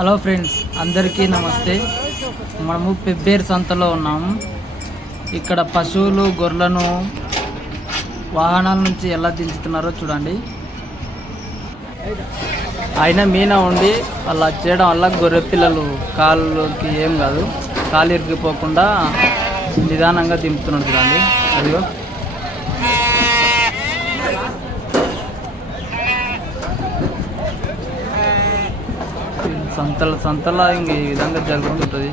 Hello friends, అందరికీ నమస్తే. మనము పెబ్బేరు సంతలో ఉన్నాము. ఇక్కడ పశువులు గొర్రెలను వాహనాల నుంచి ఎలా దించుతున్నారో చూడండి. అయినా మీనా ఉండి అలా చేయడం వల్ల గొర్రె పిల్లలు కాళ్ళకి ఏం కాదు, కాలు ఇరిగిపోకుండా నిదానంగా దింపుతున్నాడు చూడండి. అదిగో సంతలా ఇంక ఈ విధంగా జరుగుతుంటుంది.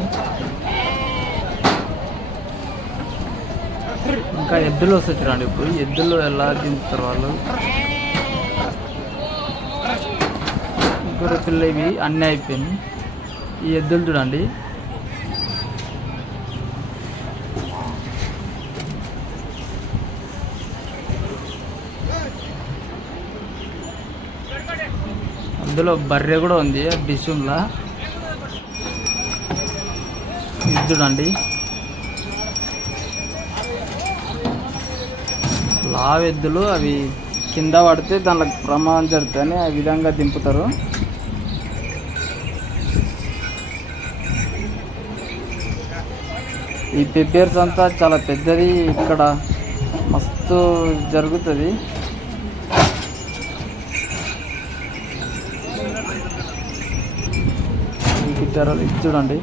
ఇంకా ఎద్దులు వస్తాయి చూడండి. ఇప్పుడు ఎద్దులు ఎలా దింపుతారు వాళ్ళు. గొర్రె పిల్ల ఇవి అన్నీ అయిపోయినాయి. ఈ ఎద్దులు చూడండి. అందులో బర్రె కూడా ఉంది డిషుమ్లా. ఇది చూడండి, లావెద్దులు. అవి కింద పడితే దాంట్లో ప్రమాదం జరుగుతుందని ఆ విధంగా దింపుతారు. ఈ పెబ్బేరు సంత చాలా పెద్దది. ఇక్కడ మస్తు జరుగుతుంది. ఇది చూడండి.